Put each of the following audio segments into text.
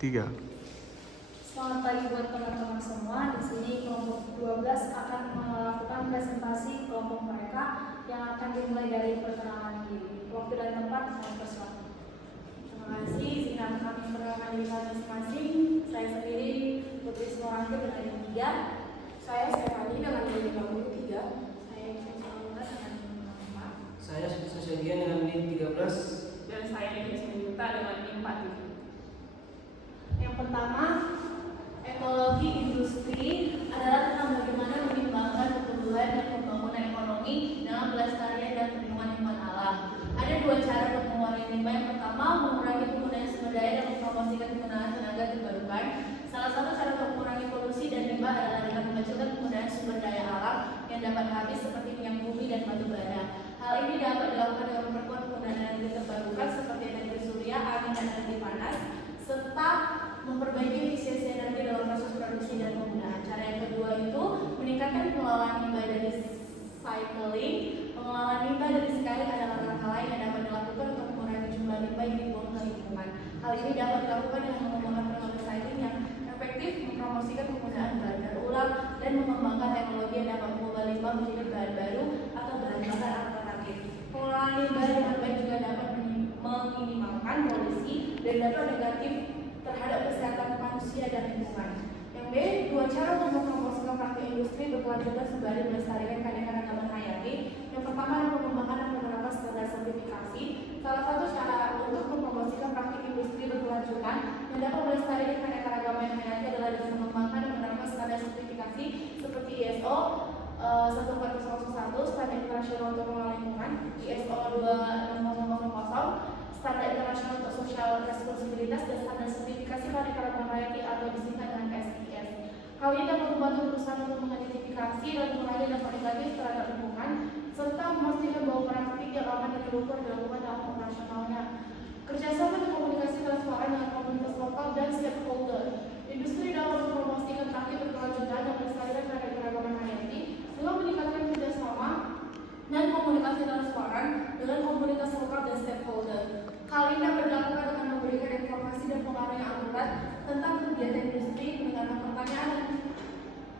3. Selamat pagi buat teman-teman semua. Di sini kelompok 12 akan melakukan presentasi kelompok mereka yang akan dimulai dari perkenalan diri. Waktu dan tempat saya persilakan. Terima kasih. Izinkan kami memperkenalkan diri masing-masing. Saya sendiri Putri Sumarangke dengan nilai 3. Saya Stefani dengan nilai 33. Saya Aluna dengan nilai 4. Saya Sosiologi dengan nilai 13. Dan saya Inggris Yuta dengan nilai 47. Yang pertama, ekologi industri adalah tentang bagaimana mengembangkan pertumbuhan dan pembangunan ekonomi dengan pelestarian dan perlindungan lingkungan alam. Ada dua cara untuk mengurangi limbah. Yang pertama, mengurangi penggunaan sumber daya dan mempromosikan penggunaan tenaga terbarukan. Salah satu cara untuk mengurangi polusi dan limbah adalah dengan mengecilkan penggunaan sumber daya alam yang dapat habis seperti minyak bumi dan batu bara. Hal ini dapat dilakukan dengan memperkuat penggunaan energi terbarukan seperti energi surya, angin, dan energi panas, serta memperbaiki efisiensi energi dalam proses produksi dan penggunaan. Cara yang kedua itu meningkatkan pengelolaan limbah dari recycling. Pengelolaan limbah dari sekali adalah langkah lain yang dapat dilakukan untuk mengurangi jumlah limbah yang dibuang ke lingkungan. Hal ini dapat dilakukan dengan mengembangkan proses recycling yang efektif, mempromosikan penggunaan bahan daur ulang, dan mengembangkan teknologi yang dapat mengubah limbah menjadi bahan baru atau bahan bakar alternatif. Pengelolaan limbah dengan baik juga dapat meminimalkan polusi dan dampak negatif terhadap kesehatan manusia dan lingkungan. Yang B, dua cara untuk mempromosikan praktik industri berkelanjutan sembari melestarikan keanekaragaman hayati. Yang pertama adalah mengembangkan dan menerapkan standar sertifikasi. Salah satu cara untuk mempromosikan praktik industri berkelanjutan yang dapat melestarikan keanekaragaman hayati adalah dengan mengembangkan dan menerapkan standar sertifikasi seperti ISO 14001, Standar Internasional untuk Pengelolaan Lingkungan, ISO 26000, Standar Internasional untuk Social Responsibilitas, dan Standar Sertifikasi Keanekaragaman Hayati atau disingkat dengan SIS. Hal ini dapat membantu perusahaan untuk mengidentifikasi dan mengurangi dampak negatif terhadap lingkungan, serta memastikan bahwa praktik yang aman dan terukur dilakukan dalam operasionalnya. Kerjasama dan komunikasi transparan dengan komunitas lokal dan stakeholder. Industri dapat mempromosikan praktik berkelanjutan dan melestarikan keanekaragaman hayati dengan meningkatkan kerjasama dan komunikasi transparan dengan komunitas lokal dan stakeholder. Hal ini dapat dilakukan dengan memberikan informasi dan pengaruh yang akurat tentang kegiatan industri, mendengarkan pertanyaan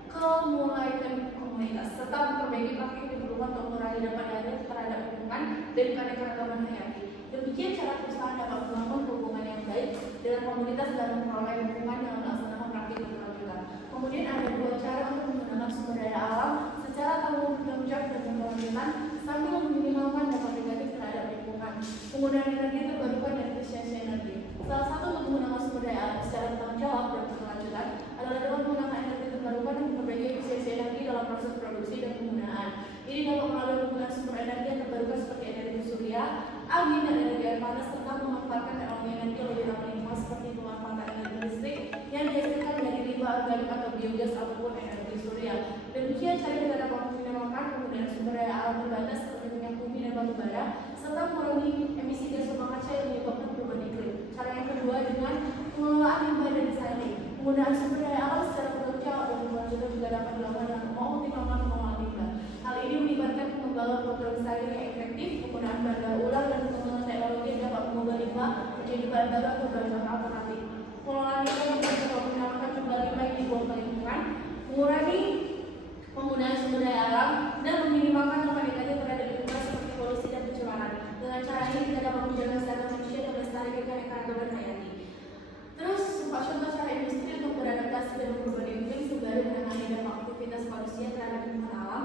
ke mulai komunitas, serta memperbaiki praktik yang diperlukan untuk mengurangi dampak negatif terhadap lingkungan dan keanekaragaman hayati. Demikian cara perusahaan dapat membangun hubungan yang baik dengan komunitas dan memperoleh lingkungan yang melaksanakan praktik berkelanjutan. Kemudian ada dua cara untuk menggunakan sumber daya alam secara tanggung jawab dan berkelanjutan sambil meminimalkan dampak negatif terhadap lingkungan. Penggunaan energi terbarukan dan efisiensi energi. Salah satu untuk menggunakan sumber daya alam secara bertanggung jawab dan berkelanjutan adalah dengan menggunakan energi terbarukan dan memperbaiki efisiensi energi dalam proses produksi dan penggunaan. Ini dapat melalui penggunaan sumber energi yang terbarukan seperti energi surya, angin, dan energi air panas, serta memanfaatkan teknologi energi yang lebih ramah lingkungan seperti pemanfaatan energi listrik yang dihasilkan dari limbah organik atau biogas ataupun energi surya. Demikian cara kita dapat meminimalkan penggunaan sumber daya alam terbatas seperti minyak bumi dan batu bara, serta mengurangi emisi gas rumah kaca yang menyebabkan perubahan iklim. Cara yang kedua dengan pengelolaan limbah dan recycling. Penggunaan sumber daya alam secara bertanggung jawab dan berkelanjutan juga dapat dilakukan dengan mengoptimalkan pengelolaan limbah. Hal ini melibatkan pengembangan program recycling yang efektif, penggunaan bahan daur ulang, dan pengembangan teknologi yang dapat mengubah limbah menjadi bahan baru atau bahan bakar alternatif. Pengelolaan limbah yang dapat menyelamatkan jumlah limbah yang dibuang ke lingkungan, mengurangi penggunaan sumber daya alam, dan meminimalkan dampak negatif terhadap lingkungan seperti polusi dan pencemaran. Dengan cara ini kita dapat menjaga kesehatan manusia dan melestarikan keanekaragaman hayati. Terus, contoh cara industri untuk beradaptasi dengan perubahan iklim sembari menangani dampak aktivitas manusia terhadap lingkungan alam.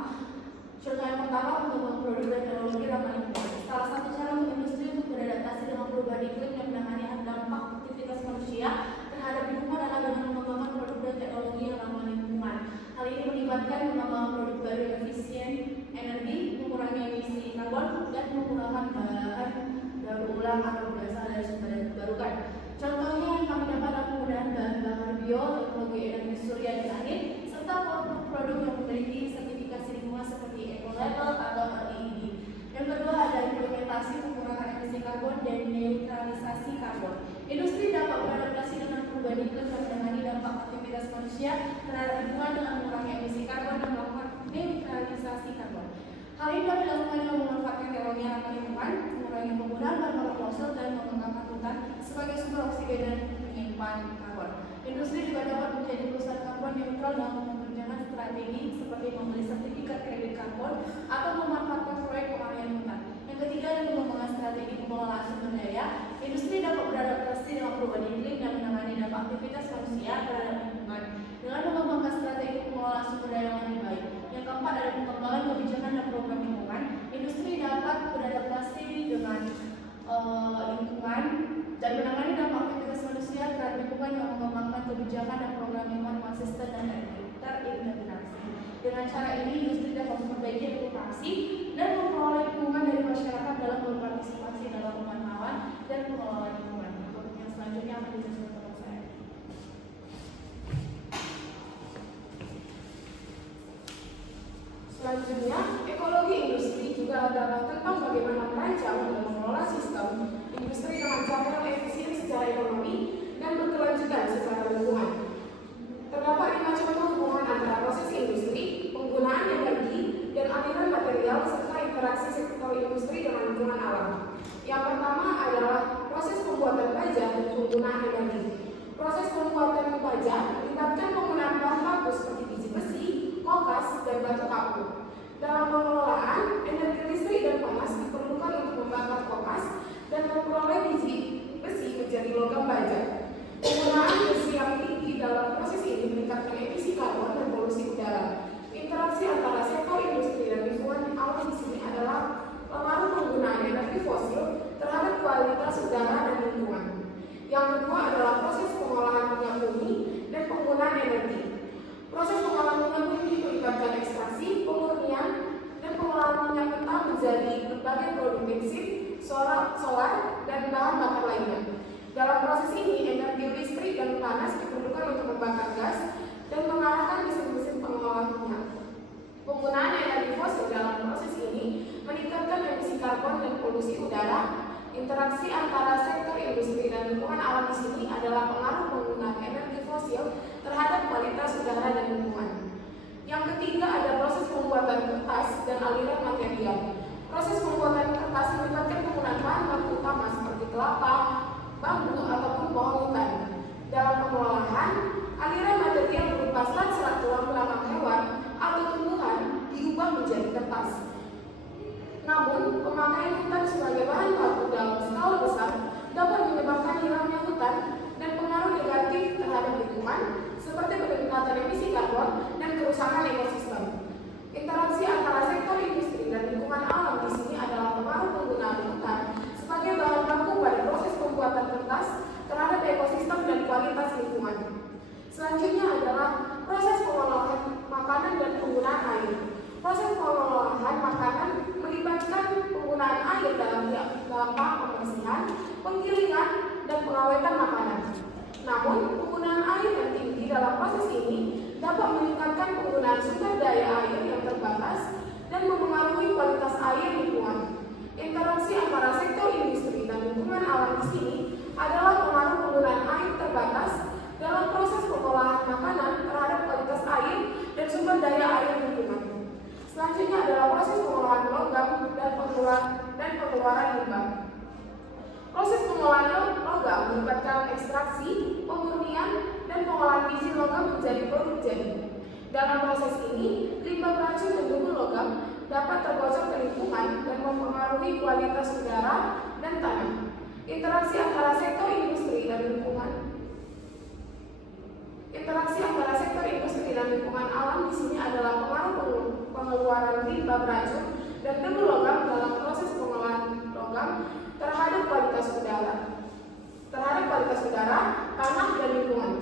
Contoh yang pertama, mengembangkan produk dan teknologi ramah lingkungan. Salah satu cara untuk industri untuk beradaptasi dengan perubahan iklim dan menangani dampak aktivitas manusia terhadap lingkungan adalah dengan mengembangkan produk dan teknologi yang ramah lingkungan. Hal ini melibatkan mengembangkan produk baru yang efisien energi, mengurangi emisi karbon, dan menggunakan bahan daur ulang atau berasal dari sumber daya terbarukan. Contohnya yang kami dapat adalah penggunaan bahan bakar bio, teknologi energi surya dan angin, serta produk-produk yang memiliki sertifikasi lingkungan seperti Ecolabel atau LEED. Yang kedua ada implementasi pengurangan emisi karbon dan neutralisasi karbon. Industri dapat beradaptasi dengan perubahan iklim dan menangani dampak aktivitas manusia terhadap lingkungan dengan mengurangi emisi karbon dan melakukan neutralisasi karbon. Hal ini dapat dilakukan dengan memanfaatkan teknologi ramah lingkungan, mengurangi penggunaan bahan bakar fosil, dan mengembangkan hutan sebagai sumber oksigen dan minyak pengiriman karbon. Industri juga dapat menjadi perusahaan karbon netral dalam mengerjakan strategi seperti membeli sertifikat kredit karbon atau memanfaatkan proyek pengalihan hutan. Yang ketiga adalah pengembangan strategi pengelolaan sumber daya. Industri dapat beradaptasi dengan perubahan iklim dan menangani dampak aktivitas manusia terhadap lingkungan dengan mengembangkan strategi pengelolaan sumber daya yang lebih baik. Yang keempat adalah pengembangan kebijakan dan program lingkungan. Industri dapat beradaptasi dengan lingkungan dan menangani dampak aktivitas manusia terhadap lingkungan yang mengembangkan kebijakan dan program lingkungan konsisten dan terintegrasi. Dengan cara ini, industri dapat memperbaiki reputasi dan memperoleh dukungan dari masyarakat dalam berpartisipasi dalam pemantauan dan pengelolaan lingkungan. Yang selanjutnya akan dijelaskan kepada saya. Selanjutnya, ekologi industri juga adalah tentang bagaimana merancang dan mengelola sistem industri dengan cara yang efisien secara ekonomi dan berkelanjutan secara lingkungan. Terdapat 5 contoh hubungan antara proses industri, penggunaan energi, dan aliran material serta interaksi sektor industri dengan lingkungan alam. Yang pertama adalah proses pembuatan baja dan penggunaan energi. Proses pembuatan baja melibatkan penggunaan bahan baku seperti biji besi, kokas, dan batu kapur. Dalam pengelolaan, energi listrik dan panas diperlukan untuk membakar kokas dan memperoleh biji besi menjadi logam baja. Penggunaan besi yang tinggi dalam proses ini meningkatkan emisi karbon dan polusi udara. Interaksi antara sektor industri dan lingkungan alam di sini adalah pengaruh penggunaan energi fosil terhadap kualitas udara dan lingkungan. Yang kedua adalah proses pengolahan minyak bumi dan penggunaan energi. Proses pengolahan minyak bumi melibatkan ekstraksi, pemurnian, dan pengolahan minyak mentah menjadi berbagai produk bensin, solar, dan bahan bakar lainnya. Dalam proses ini, energi listrik dan panas diperlukan untuk membakar gas dan mengarahkan mesin-mesin pengolah minyak. Penggunaan energi fosil dalam proses ini meningkatkan emisi karbon dan polusi udara. Interaksi antara sektor industri dan lingkungan alam di sini adalah pengaruh penggunaan energi fosil terhadap kualitas udara dan lingkungan. Yang ketiga ada proses pembuatan kertas dan aliran material. Proses pembuatan kertas melibatkan penggunaan bahan baku utama seperti kelapa, bambu, ataupun pohon hutan. Dalam pengolahan, aliran material berupa serat-serat tulang belakang hewan atau tumbuhan diubah menjadi kertas. Namun, pemakaian hutan sebagai bahan baku dalam skala besar dapat menyebabkan hilangnya hutan dan pengaruh negatif terhadap lingkungan seperti peningkatan emisi karbon dan kerusakan ekosistem. Interaksi antara sektor industri dan lingkungan alam di sini adalah pengaruh penggunaan hutan sebagai bahan baku pada proses pembuatan kertas terhadap ekosistem dan kualitas lingkungan. Selanjutnya adalah proses pengolahan makanan dan penggunaan air. Proses pengolahan makanan melibatkan penggunaan air dalam tahap pembersihan, penggilingan, dan pengawetan makanan. Namun, penggunaan air yang tinggi dalam proses ini dapat meningkatkan penggunaan sumber daya air yang terbatas dan mempengaruhi kualitas air lingkungan. Interaksi antara sektor industri dan lingkungan alam di sini adalah pengaruh penggunaan air terbatas dalam proses pengolahan makanan terhadap kualitas air dan sumber daya air lingkungan. Selanjutnya adalah proses pengolahan logam dan pengeluaran limbah. Proses pengolahan logam melibatkan ekstraksi, pemurnian, dan pengolahan biji logam menjadi produk jadi. Dalam proses ini, limbah beracun dan debu logam dapat terbocor ke lingkungan dan mempengaruhi kualitas udara dan tanah. Interaksi antara sektor industri dan lingkungan alam di sini adalah pengaruh pengeluaran limbah beracun dan debu logam dalam proses pengolahan logam terhadap kualitas udara, tanah, dan lingkungan.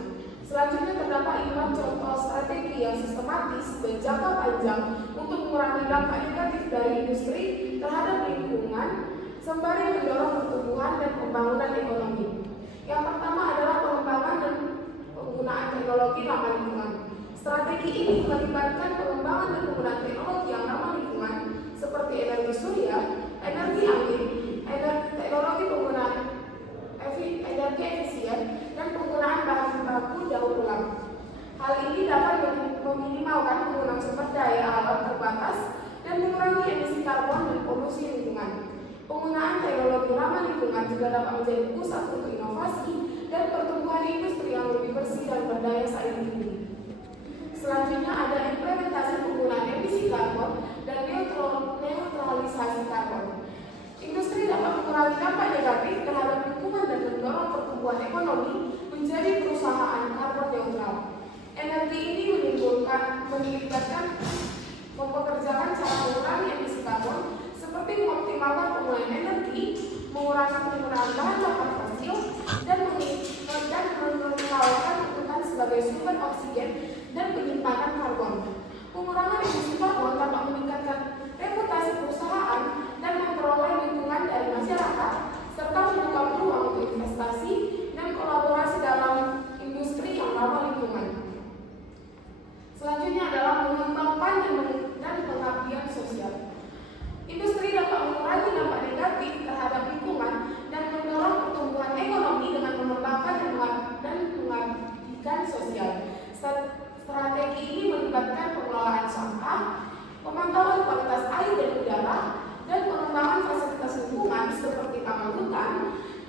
Selanjutnya terdapat 5 contoh strategi yang sistematis dan jangka panjang untuk mengurangi dampak negatif dari industri terhadap lingkungan sembari mendorong pertumbuhan dan pembangunan ekonomi. Yang pertama adalah pengembangan dan penggunaan teknologi ramah lingkungan. Strategi ini melibatkan pengembangan dan penggunaan teknologi yang ramah lingkungan seperti energi surya, energi angin, teknologi penggunaan energi efisien, dan penggunaan bahan baku daur ulang. Hal ini dapat meminimalkan penggunaan sumber daya alam terbatas dan mengurangi emisi karbon dan polusi lingkungan. Penggunaan teknologi ramah lingkungan juga dapat menjadi pusat untuk inovasi dan pertumbuhan industri menjadi perusahaan karbon neutral. Energi ini melibatkan mempekerjakan cara mengurangi emisi karbon seperti mengoptimalkan penggunaan energi, mengurangi penggunaan bahan bakar fosil, dan menetralkan hutan sebagai sumber oksigen dan penyimpanan karbon. Pengurangan emisi karbon dapat meningkatkan reputasi perusahaan dan memperoleh dukungan dari masyarakat, serta membuka peluang untuk investasi dan kolaborasi dalam industri yang ramah lingkungan. Selanjutnya adalah mengembangkan dan pengabdian sosial. Industri dapat mengurangi dampak negatif terhadap lingkungan dan mendorong pertumbuhan ekonomi dengan mengembangkan dan mengabdikan sosial. Strategi ini melibatkan pengelolaan sampah, pemantauan kualitas air dan udara, dan pengembangan fasilitas lingkungan seperti taman hutan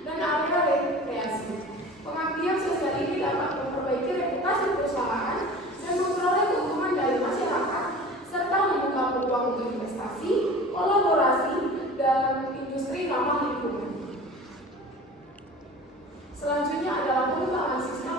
dan area rekreasi. Pengabdian sosial ini dapat memperbaiki reputasi perusahaan dan memperoleh keuntungan dari masyarakat, serta membuka peluang untuk investasi, kolaborasi dalam industri ramah lingkungan. Selanjutnya adalah pengembangan sistem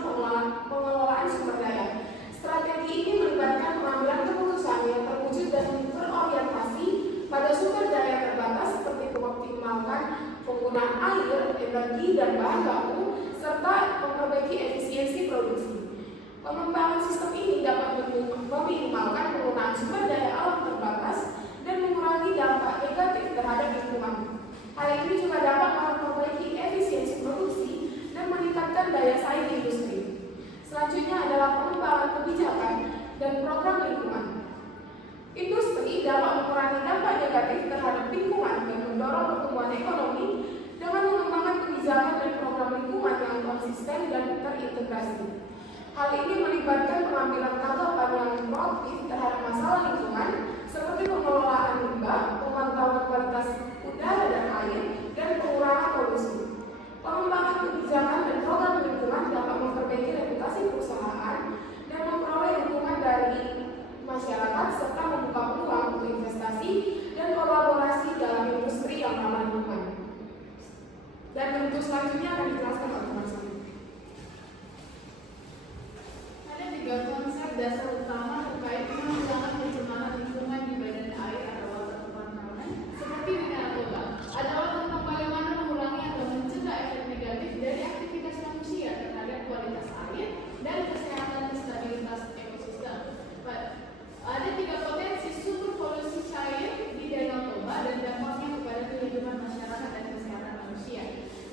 pengelolaan sumber daya. Strategi ini melibatkan pengambilan keputusan yang terwujud dan berorientasi pada sumber daya terbatas seperti mengoptimalkan penggunaan air, energi, dan bahan baku, serta memperbaiki efisiensi produksi. Pengembangan sistem ini dapat meminimalkan penggunaan sumber daya alam terbatas dan mengurangi dampak negatif terhadap lingkungan. Hal ini juga dapat memperbaiki efisiensi produksi dan meningkatkan daya saing industri. Selanjutnya adalah pengembangan kebijakan dan program lingkungan. Industri dapat mengurangi dampak negatif terhadap lingkungan dan mendorong pertumbuhan ekonomi dengan mengembangkan kebijakan dan program lingkungan yang konsisten dan terintegrasi. Hal ini melibatkan pengambilan tanggapan yang proaktif terhadap masalah lingkungan seperti pengelolaan limbah, pemantauan kualitas udara dan air, dan pengurangan polusi. Pengembangan kebijakan dan program lingkungan dapat memperbaiki reputasi perusahaan dan memperoleh dukungan dari masyarakat serta membuka peluang untuk investasi dan kolaborasi dalam industri yang ramah lingkungan. Dan bentuk selanjutnya akan dijelaskan oleh teman saya. Ada 3 konsep dasar utama terkait penanggulangan pencemaran lingkungan di badan air atau water environment seperti di narkoba. Adalah tentang bagaimana mengurangi atau mencegah efek negatif dari aktivitas manusia terhadap kualitas air dan kesehatan dan stabilitas ekosistem. Ada 3 potensi sumber polusi cair di Danau Toba dan dampaknya kepada kehidupan masyarakat dan kesehatan manusia.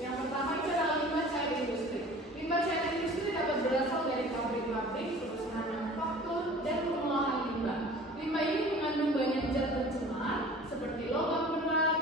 Yang pertama itu adalah limbah cair industri. Limbah cair industri dapat berasal dari pabrik-pabrik, perusahaan manufaktur, dan pengolahan limbah. Limbah ini mengandung banyak zat pencemar seperti logam berat,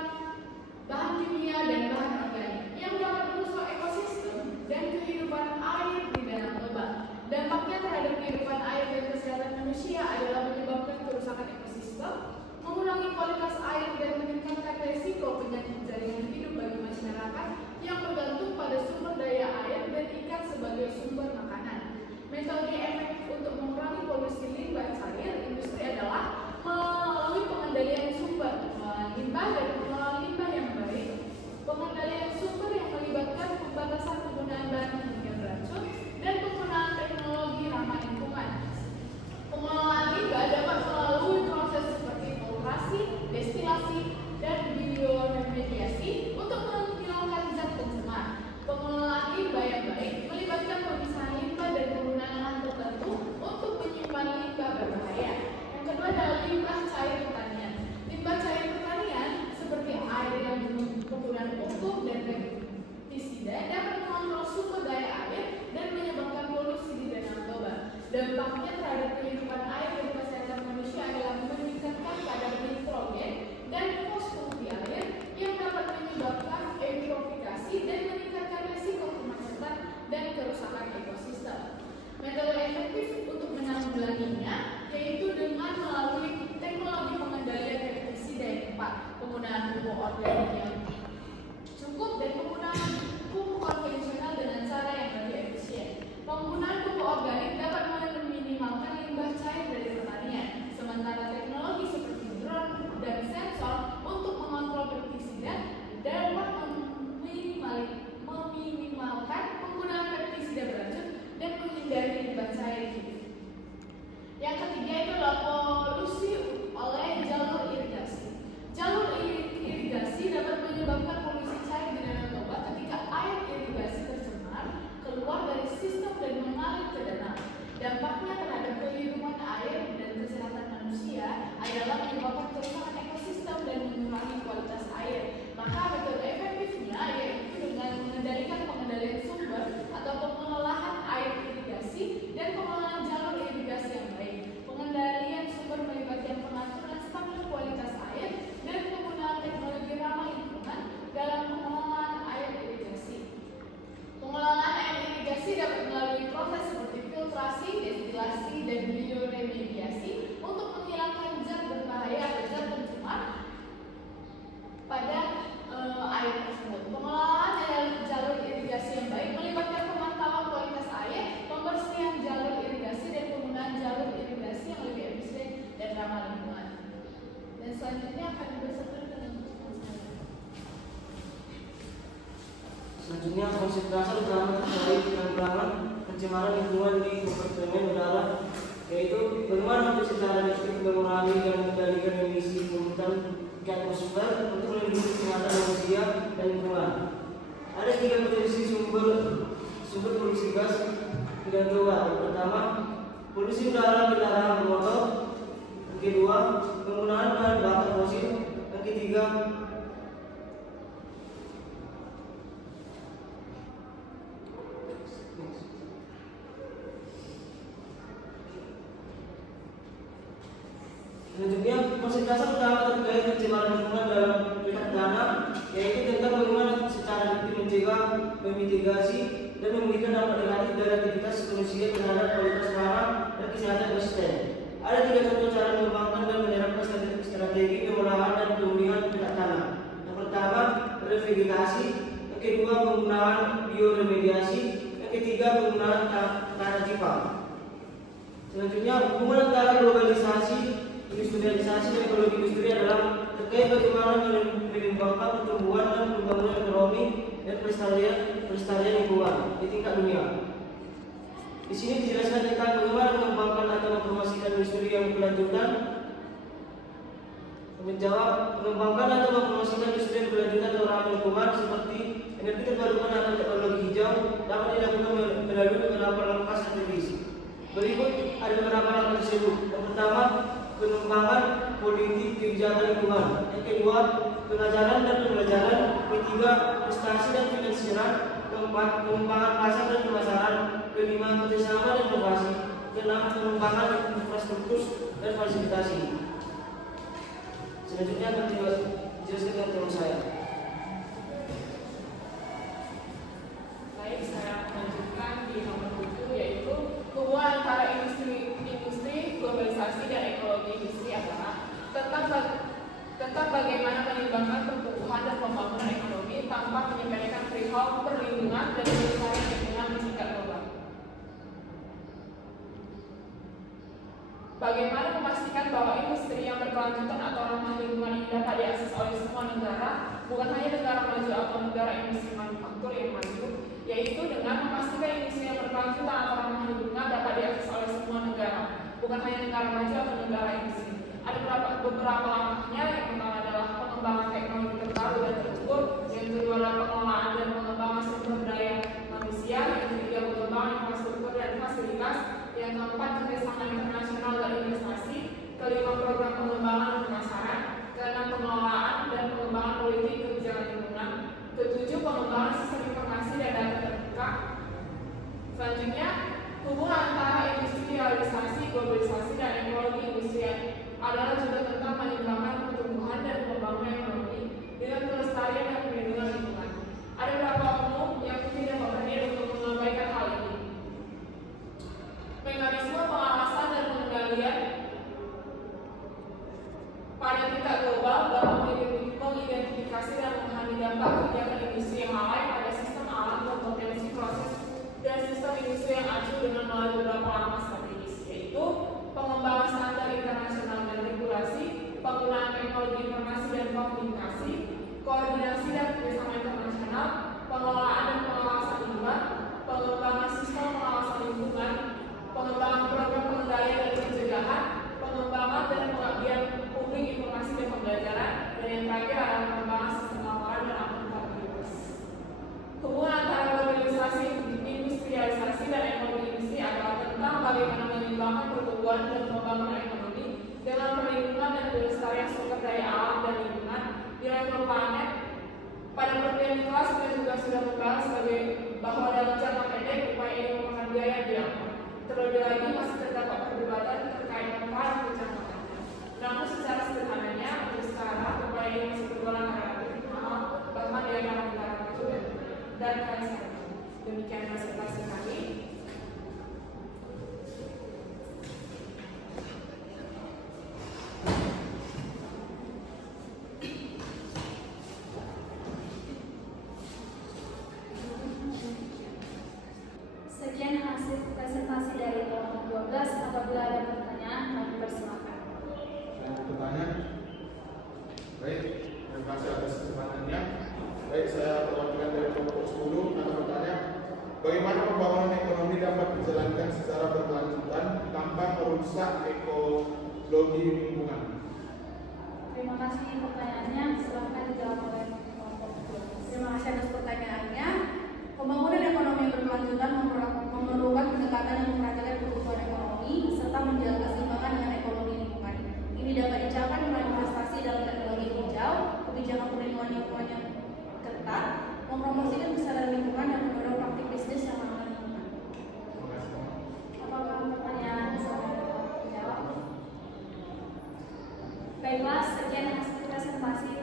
bahan kimia, dan bahan organik yang dapat merusak ekosistem dan kehidupan air di Danau Toba. Dampaknya terhadap kehidupan air dan kesehatan manusia adalah menyebabkan kerusakan ekosistem, mengurangi kualitas air, dan meningkatkan resiko penyakit jaringan hidup bagi masyarakat yang bergantung pada sumber daya air dan ikan sebagai sumber makanan. Metode efektif untuk mengurangi polusi limbah cair industri adalah melalui pengendalian sumber limbah dan pengelolaan limbah yang baik, pengendalian sumber yang melibatkan pembatasan penggunaan bahan kimia beracun, dan penggunaan teknologi ramah lingkungan. Pengelolaan limbah dapat melalui proses seperti filtrasi, destilasi, dan bioremediasi untuk menghilangkan zat pencemar. pencemaran lingkungan di Departemen Udara, yaitu bagaimana untuk secara efektif mengurangi dan mengendalikan emisi polutan ke atmosfer untuk melindungi kesehatan manusia dan lingkungan. Ada 3 potensi sumber polusi gas yang keluar. Yang pertama, polusi udara kendaraan bermotor. Yang kedua, penggunaan bahan bakar fosil. Yang ketiga, selanjutnya, persentase utama terkait pencemaran lingkungan dalam pihak dana, yaitu tentang bagaimana secara efektif mencegah, memitigasi, dan memberikan dampak negatif dari aktivitas manusia terhadap kualitas tanah dan kesehatan ekosistem. Ada 3 contoh cara mengembangkan dan menerapkan strategi pengolahan dan pemulihan pihak tanah. Yang pertama, revegetasi. Yang kedua, penggunaan bioremediasi. Yang ketiga, penggunaan tanah cipta. Selanjutnya, hubungan antara globalisasi, industrialisasi dan ekologi industri adalah terkait bagaimana mengembangkan pertumbuhan dan pembangunan ekonomi dan pelestarian lingkungan di tingkat dunia. Di sini dijelaskan tentang bagaimana mengembangkan atau mempromosikan industri yang berkelanjutan. Menjawab, mengembangkan atau mempromosikan industri yang berkelanjutan atau ramah lingkungan seperti energi terbarukan atau teknologi hijau dapat dilakukan melalui beberapa langkah strategis. Berikut ada beberapa langkah tersebut. Yang pertama, pengembangan politik kebijakan lingkungan. Yang kedua, pengajaran dan pembelajaran. Ketiga, prestasi dan finansiran. Keempat, pengembangan pasar dan pemasaran. Kelima, kerjasama dan inovasi. Keenam, pengembangan infrastruktur dan fasilitasi. Selanjutnya akan dijelaskan dengan teman saya. Baik, saya melanjutkan di nomor 7, yaitu hubungan antara industri, globalisasi dan ekologi industri adalah tentang bagaimana menyeimbangkan pertumbuhan dan pembangunan ekonomi tanpa menyepelekan perihal perlindungan dan pelestarian lingkungan di tingkat global. Bagaimana memastikan bahwa industri yang berkelanjutan atau ramah lingkungan ini dapat diakses oleh semua negara, bukan hanya negara maju atau negara industri manufaktur yang maju, yaitu dengan memastikan industri yang berkelanjutan atau ramah lingkungan dapat diakses oleh semua negara, bukan hanya negara maju atau negara industri. Ada beberapa langkahnya. Yang pertama adalah pengembangan teknologi terbaru dan terukur, yang kedua adalah pengelolaan dan pengembangan sumber daya manusia, yang ketiga pengembangan infrastruktur dan fasilitas, yang keempat kerjasama internasional dan investasi, kelima program pengembangan dan pemasaran, keenam pengelolaan dan pengembangan politik kebijakan lingkungan, ketujuh pengembangan sistem informasi dan data terbuka. Selanjutnya, hubungan antara industrialisasi, globalisasi, dan ekologi industri adalah juga tentang menyeimbangkan pertumbuhan dan pembangunan ekonomi dengan pelestarian dan perlindungan lingkungan. Ada beberapa oknum yang tidak berniat untuk mengabaikan hal ini. Mekanisme pengawasan dan pengendalian pada tingkat global dalam mengidentifikasi dan memahami dampak kebijakan industri yang lalai pada sistem alam dan potensi proses dan sistem industri yang acuh dengan melalui beberapa langkah strategis, yaitu pengembangan standar internasional dan regulasi, penggunaan teknologi informasi dan komunikasi, koordinasi dan kerjasama internasional, pengelolaan dan pengawasan lingkungan, pengembangan sistem pengawasan lingkungan, pengembangan program pengendalian dan pencegahan, pengembangan dan pengabdian publik informasi dan pembelajaran, dan yang terakhir adalah pengembangan sistem laporan dan akuntabilitas. Hubungan antara globalisasi, industrialisasi, dan ekologi industri adalah tentang bagaimana menyeimbangkan pertumbuhan dan pembangunan ekonomi dengan perlindungan dan pelestarian sumber daya alam dan lingkungan di level planet. Pada pertemuan di kelas kita juga sudah membahas bahwa dalam jangka pendek upaya ini memakan biaya yang diangkat. Terlebih lagi masih terdapat perdebatan terkait manfaat kencangkatannya. Namun secara sederhananya untuk sekarang upaya ini masih tergolong relatif mahal, bahkan di antara negara maju dan kaisar. Demikian presentasi kami. Sekian hasil presentasi dari Prof. merusak ekologi lingkungan? Terima kasih pertanyaannya, silahkan dijawab oleh kelompok. Terima kasih atas pertanyaannya. Pembangunan ekonomi yang berkelanjutan memerlukan pendekatan yang memperhatikan kebutuhan ekonomi serta menjaga keseimbangan dengan ekologi lingkungan. Ini dapat dicapai melalui investasi dalam teknologi hijau, kebijakan perlindungan lingkungan yang ketat, mempromosikan kesadaran lingkungan dan mendorong praktik bisnis yang ramah lingkungan. Apakah pertanyaan bisa dijawab? Baiklah, sekian hasil presentasi